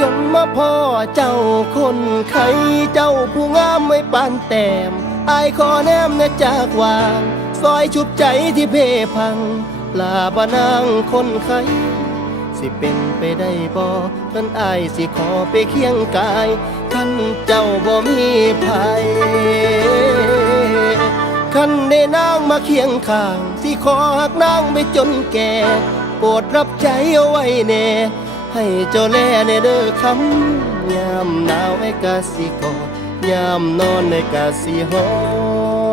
จนมาพ่อเจ้าคนไข้เจ้าผู้งามไม่ปานแต้มอายขอแนมนะจากวางซอยชุบใจที่เพพังลาบานางคนไข้สิเป็นไปได้บ่ท่านอายสิขอไปเคียงกายท่านเจ้าบ่มีภัยคันได้นางมาเคียงข้างสิขอหักนางไปจนแก่โปรดรับใจเอาไว้แน่ให้เจ้าแลในเด้อคำยามหนาวไอ้กะสิกอดยามนอนไอ้กะสิหอม